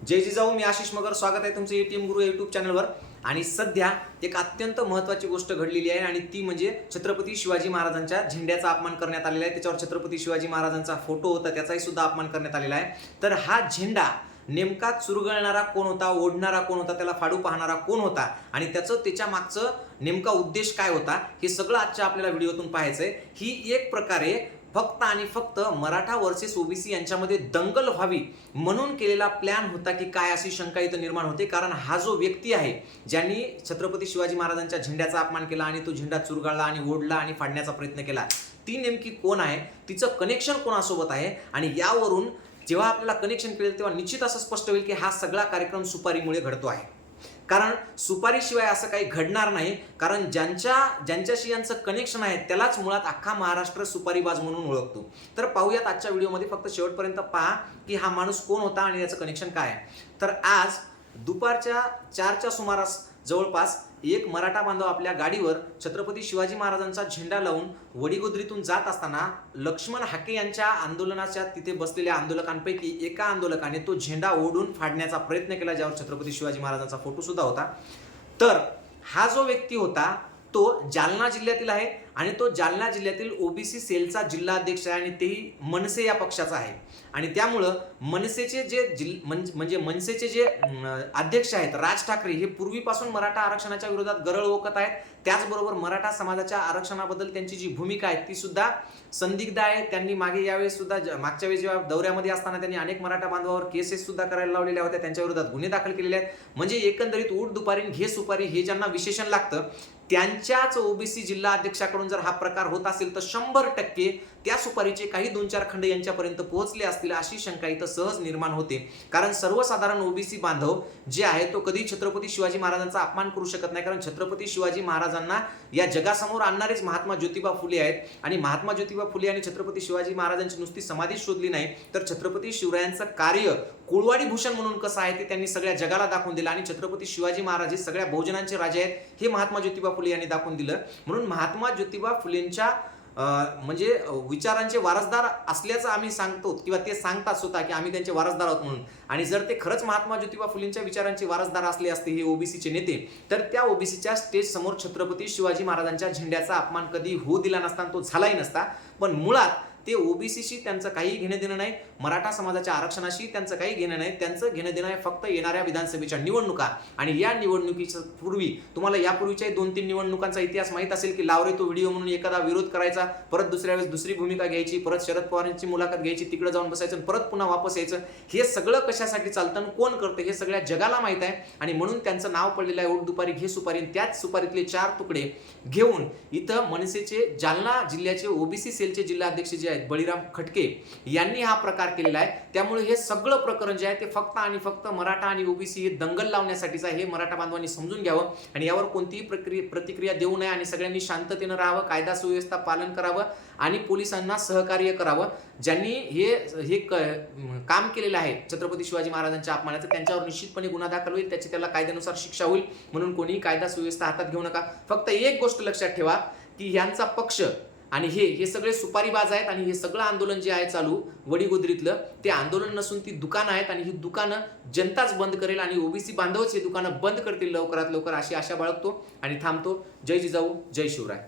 जय जिजाऊ मी आशिष मगर. स्वागत आहे तुमचं एटीएम गुरु युट्यूब चॅनलवर आणि सध्या एक अत्यंत महत्त्वाची गोष्ट घडलेली आहे आणि ती म्हणजे छत्रपती शिवाजी महाराजांच्या झेंड्याचा अपमान करण्यात आलेला आहे. त्याच्यावर छत्रपती शिवाजी महाराजांचा फोटो होता त्याचाही सुद्धा अपमान करण्यात आलेला आहे. तर हा झेंडा नेमका चुरगळणारा कोण होता ओढणारा कोण होता त्याला फाडू पाहणारा कोण होता आणि त्याचं त्याच्या मागचं नेमका उद्देश काय होता हे सगळं आजच्या आपल्याला व्हिडिओतून पाहायचं आहे ही एक प्रकारे फक्त आणि फक्त मराठा वर्सेस ओबीसी यांच्यामध्ये दंगल व्हावी म्हणून केलेला प्लॅन होता की काय अशी शंका इथं निर्माण होते. कारण हा जो व्यक्ती आहे ज्यांनी छत्रपती शिवाजी महाराजांच्या झेंड्याचा अपमान केला आणि तो झेंडा चुरगाळला आणि ओढला आणि फाडण्याचा प्रयत्न केला ती नेमकी कोण आहे? तिचं कनेक्शन कोणासोबत आहे? आणि यावरून जेव्हा आपल्याला कनेक्शन केलं तेव्हा निश्चित असं स्पष्ट होईल की हा सगळा कार्यक्रम सुपारीमुळे घडतो आहे. कारण सुपारीशिवाय असं काही घडणार नाही. कारण ज्यांच्या ज्यांच्याशी यांचं कनेक्शन आहे त्यालाच मुळात अख्खा महाराष्ट्र सुपारीबाज म्हणून ओळखतो. तर पाहूयात आजच्या व्हिडिओमध्ये फक्त शेवटपर्यंत पहा की हा माणूस कोण होता आणि याचं कनेक्शन काय आहे. तर आज दुपारच्या चारच्या सुमारास जवळपास एक मराठा बांधव आपल्या गाडीवर छत्रपती शिवाजी महाराजांचा झेंडा लावून वडीगोद्रीतून जात असताना लक्ष्मण हाके यांच्या आंदोलनाच्या तिथे बसलेल्या आंदोलकांपैकी एका आंदोलकाने तो झेंडा ओढून फाडण्याचा प्रयत्न केला ज्यावर छत्रपती शिवाजी महाराजांचा फोटो सुद्धा होता. तर हा जो व्यक्ती होता तो जालना जिल्ह्यातील आहे आणि तो जालना जिल्ह्यातील ओबीसी सेलचा जिल्हा अध्यक्ष आहे आणि तेही मनसे या पक्षाचा आहे. आणि त्यामुळं मनसेचे जे जिल म्हणजे म्हणजे मनसेचे जे अध्यक्ष आहेत राज ठाकरे हे पूर्वीपासून मराठा आरक्षणाच्या विरोधात गरळ ओकत आहेत. त्याचबरोबर मराठा समाजाच्या आरक्षणाबद्दल त्यांची जी भूमिका आहे ती सुद्धा संदिग्ध आहे. त्यांनी मागे यावेळेस सुद्धा ज- मागच्या वेळेस जेव्हा दौऱ्यामध्ये असताना त्यांनी अनेक मराठा बांधवावर केसेस सुद्धा करायला लावलेल्या होत्या त्यांच्या विरोधात गुन्हे दाखल केलेले आहेत. म्हणजे एकंदरीत उठ दुपारी घे सुपारी हे ज्यांना विशेषण लागतं त्यांच्याच ओबीसी जिल्हा अध्यक्षाकडून जर हा प्रकार होत असेल तर शंभर टक्के त्या सुपारीचे काही दोन चार खंड यांच्यापर्यंत पोहोचले असतील अशी शंका इथं सहज निर्माण होते. कारण सर्वसाधारण ओबीसी बांधव जे आहे तो कधी छत्रपती शिवाजी महाराजांचा अपमान करू शकत नाही. कारण छत्रपती शिवाजी महाराजांना या जगासमोर आणणारेच महात्मा ज्योतिबा फुले आहेत. आणि महात्मा ज्योतिबा फुले आणि छत्रपती शिवाजी महाराजांची नुसती समाधी शोधली नाही तर छत्रपती शिवरायांचं कार्य कुळवाडी भूषण म्हणून कसं आहे ते त्यांनी सगळ्या जगाला दाखवून दिलं. आणि छत्रपती शिवाजी महाराज हे सगळ्या बहुजनांचे राजे आहेत. हे महात्मा ज्योतिबा फुले यांनी दाखवून दिलं. म्हणून महात्मा ज्योतिबा फुलेंच्या म्हणजे विचारांचे वारसदार असल्याचं आम्ही सांगतो किंवा ते सांगतात स्वतः की आम्ही त्यांचे वारसदार आहोत म्हणून. आणि जर ते खरंच महात्मा ज्योतिबा फुलेंच्या विचारांचे वारसदार असले असते हे ओबीसीचे नेते तर त्या ओबीसीच्या स्टेज समोर छत्रपती शिवाजी महाराजांच्या झेंड्याचा अपमान कधी होऊ दिला नसता तो झालाही नसता. पण मुळात ते ओबीसीशी त्यांचं काही घेणं देणं नाही मराठा समाजाच्या आरक्षणाशी त्यांचं काही घेणं नाही त्यांचं घेणं देणं आहे फक्त येणाऱ्या विधानसभेच्या निवडणुका. आणि या निवडणुकीच्या पूर्वी तुम्हाला यापूर्वीच्याही दोन तीन निवडणुकांचा इतिहास माहीत असेल की लावरे तो व्हिडिओ म्हणून एखादा विरोध करायचा परत दुसऱ्या वेळेस दुसरी भूमिका घ्यायची परत शरद पवारांची मुलाखत घ्यायची तिकडे जाऊन बसायचं आणि परत पुन्हा वापस यायचं. हे सगळं कशासाठी चालतं आणि कोण करतं हे सगळ्या जगाला माहीत आहे. आणि म्हणून त्यांचं नाव पडलेलं आहे ओट दुपारी घे सुपारी त्याच सुपारीतले चार तुकडे घेऊन इथं मनसेचे जालना जिल्ह्याचे ओबीसी सेलचे जिल्हाध्यक्ष जे आहेत बळीराम खटके यांनी हा प्रकार केलेला आहे. त्यामुळे हे सगळं प्रकरण जे आहे ते फक्त आणि फक्त मराठा आणि ओबीसी हे दंगल लावण्यासाठीच आहे हे मराठा बांधवांनी समजून घ्यावं आणि यावर कोणतीही प्रक्रिया प्रतिक्रिया देऊ नये आणि सगळ्यांनी शांततेनं राहावं कायदा सुव्यवस्था पालन करावं आणि पोलिसांना सहकार्य करावं. ज्यांनी हे हे काम केलेलं आहे छत्रपती शिवाजी महाराजांच्या अपमानाचं त्यांच्यावर निश्चितपणे गुन्हा दाखल होईल त्याची त्याला कायद्यानुसार शिक्षा होईल म्हणून कोणीही कायदा सुव्यवस्था हातात घेऊ नका. फक्त एक गोष्ट लक्षात ठेवा की यांचा पक्ष आणि हे हे सगळे सुपारीबाज आहेत आणि हे सगळं आंदोलन जे आहे चालू वडीगोद्रीतलं ते आंदोलन नसून ती दुकानं आहेत आणि ही दुकानं जनताच बंद करेल आणि ओबीसी बांधवच हे दुकानं बंद करतील लवकरात लवकर अशी आशा बाळगतो आणि थांबतो. जय जिजाऊ जय शिवराय.